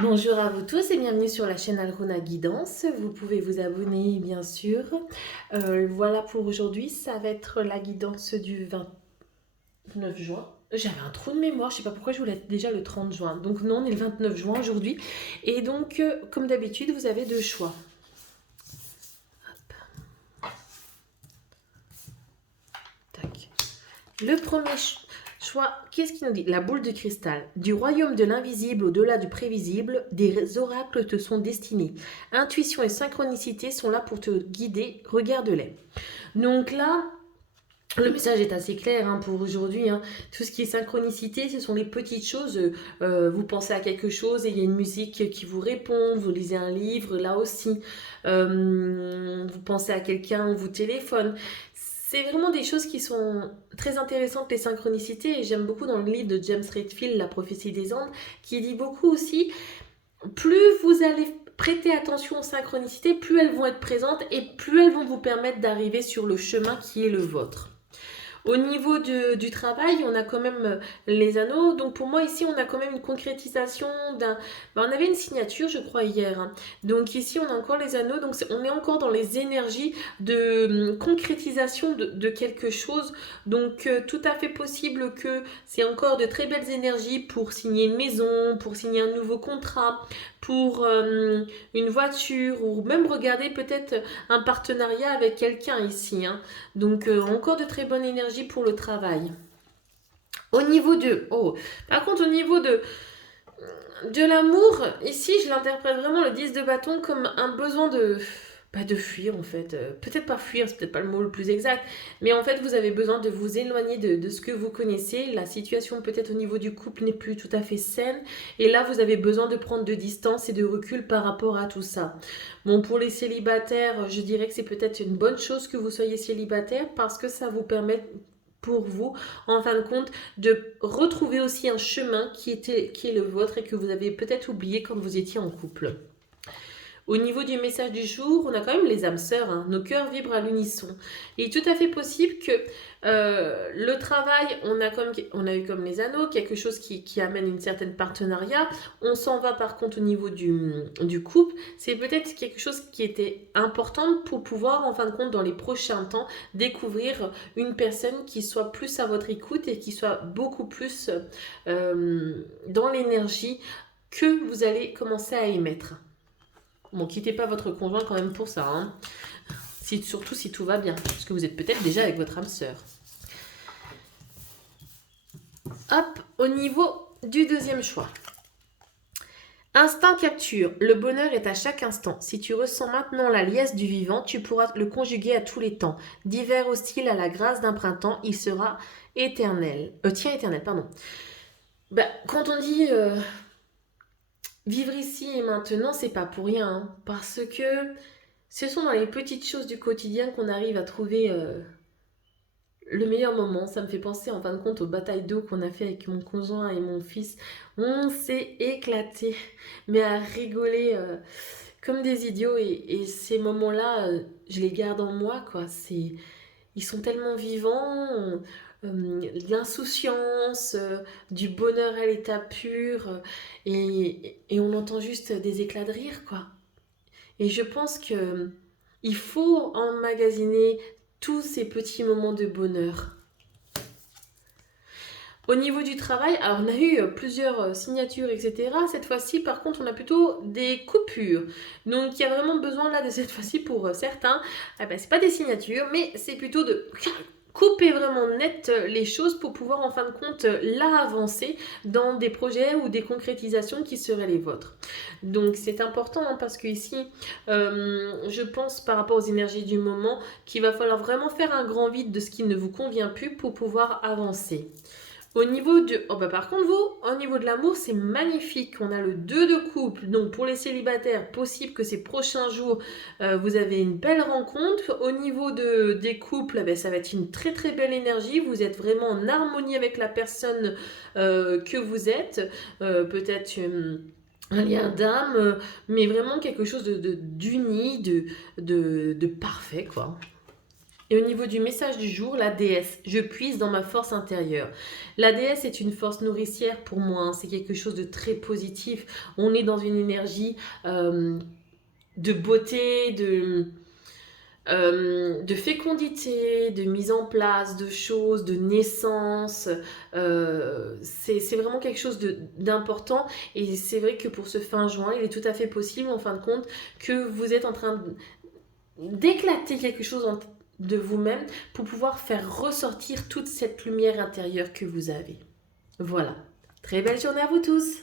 Bonjour à vous tous et bienvenue sur la chaîne Alruna Guidance. Vous pouvez vous abonner bien sûr. Voilà pour aujourd'hui, ça va être la guidance du 29 juin. J'avais un trou de mémoire, je sais pas pourquoi je voulais être déjà le 30 juin. Donc non, on est le 29 juin aujourd'hui. Et donc, comme d'habitude, vous avez deux choix. Tac. Le premier choix, qu'est-ce qu'il nous dit? La boule de cristal. Du royaume de l'invisible au-delà du prévisible, des oracles te sont destinés. Intuition et synchronicité sont là pour te guider, regarde-les. Donc là, le message est assez clair pour aujourd'hui. Tout ce qui est synchronicité, ce sont les petites choses. Vous pensez à quelque chose et il y a une musique qui vous répond. Vous lisez un livre, là aussi. Vous pensez à quelqu'un, vous téléphone. C'est vraiment des choses qui sont très intéressantes, les synchronicités. Et j'aime beaucoup dans le livre de James Redfield, La prophétie des Andes, qui dit beaucoup aussi, plus vous allez prêter attention aux synchronicités, plus elles vont être présentes et plus elles vont vous permettre d'arriver sur le chemin qui est le vôtre. Au niveau du travail, on a quand même les anneaux. Donc pour moi, ici, on a quand même une concrétisation d'un... on avait une signature, je crois, hier. Donc ici, on a encore les anneaux. Donc on est encore dans les énergies de concrétisation de quelque chose. Donc tout à fait possible que c'est encore de très belles énergies pour signer une maison, pour signer un nouveau contrat, pour une voiture ou même regarder peut-être un partenariat avec quelqu'un ici. Donc encore de très bonne énergie pour le travail. Au niveau de... Oh, par contre au niveau de l'amour, ici je l'interprète vraiment le 10 de bâton comme un besoin de... Pas de fuir en fait. Peut-être pas fuir, c'est peut-être pas le mot le plus exact. Mais en fait vous avez besoin de vous éloigner de ce que vous connaissez. La situation peut-être au niveau du couple n'est plus tout à fait saine. Et là vous avez besoin de prendre de distance et de recul par rapport à tout ça. Bon, pour les célibataires, je dirais que c'est peut-être une bonne chose que vous soyez célibataire parce que ça vous permet pour vous, en fin de compte, de retrouver aussi un chemin qui est le vôtre et que vous avez peut-être oublié quand vous étiez en couple. Au niveau du message du jour, on a quand même les âmes sœurs, nos cœurs vibrent à l'unisson. Il est tout à fait possible que le travail, on a eu comme les anneaux, quelque chose qui amène une certaine partenariat. On s'en va par contre au niveau du couple. C'est peut-être quelque chose qui était important pour pouvoir, en fin de compte, dans les prochains temps, découvrir une personne qui soit plus à votre écoute et qui soit beaucoup plus dans l'énergie que vous allez commencer à émettre. Bon, quittez pas votre conjoint quand même pour ça. Surtout si tout va bien, parce que vous êtes peut-être déjà avec votre âme sœur. Hop, au niveau du deuxième choix. Instinct capture. Le bonheur est à chaque instant. Si tu ressens maintenant la liesse du vivant, tu pourras le conjuguer à tous les temps. D'hiver hostile à la grâce d'un printemps, il sera éternel. Éternel, pardon. Quand on dit vivre ici et maintenant, c'est pas pour rien. Parce que ce sont dans les petites choses du quotidien qu'on arrive à trouver le meilleur moment. Ça me fait penser en fin de compte aux batailles d'eau qu'on a fait avec mon conjoint et mon fils. On s'est éclaté, mais à rigoler comme des idiots. Et ces moments-là, je les garde en moi, quoi. Ils sont tellement vivants. De l'insouciance, du bonheur à l'état pur, et on entend juste des éclats de rire, quoi. Et je pense que il faut emmagasiner tous ces petits moments de bonheur. Au niveau du travail, alors on a eu plusieurs signatures, etc. Cette fois-ci, par contre, on a plutôt des coupures. Donc, il y a vraiment besoin là de cette fois-ci pour certains. C'est pas des signatures, mais c'est plutôt de couper vraiment net les choses pour pouvoir en fin de compte là avancer dans des projets ou des concrétisations qui seraient les vôtres. Donc c'est important parce que ici je pense par rapport aux énergies du moment qu'il va falloir vraiment faire un grand vide de ce qui ne vous convient plus pour pouvoir avancer. Au niveau de... par contre, vous, au niveau de l'amour, c'est magnifique. On a le 2 de couple. Donc, pour les célibataires, possible que ces prochains jours, vous avez une belle rencontre. Au niveau des couples, ça va être une très très belle énergie. Vous êtes vraiment en harmonie avec la personne que vous êtes. Peut-être... un lien d'âme, mais vraiment quelque chose d'uni, de parfait, quoi. Et au niveau du message du jour, la déesse, je puise dans ma force intérieure. La déesse est une force nourricière pour moi, hein. C'est quelque chose de très positif. On est dans une énergie de beauté, de fécondité, de mise en place de choses, de naissance. C'est vraiment quelque chose d'important. Et c'est vrai que pour ce fin juin, il est tout à fait possible, en fin de compte, que vous êtes en train d'éclater quelque chose de vous-même pour pouvoir faire ressortir toute cette lumière intérieure que vous avez. Voilà. Très belle journée à vous tous!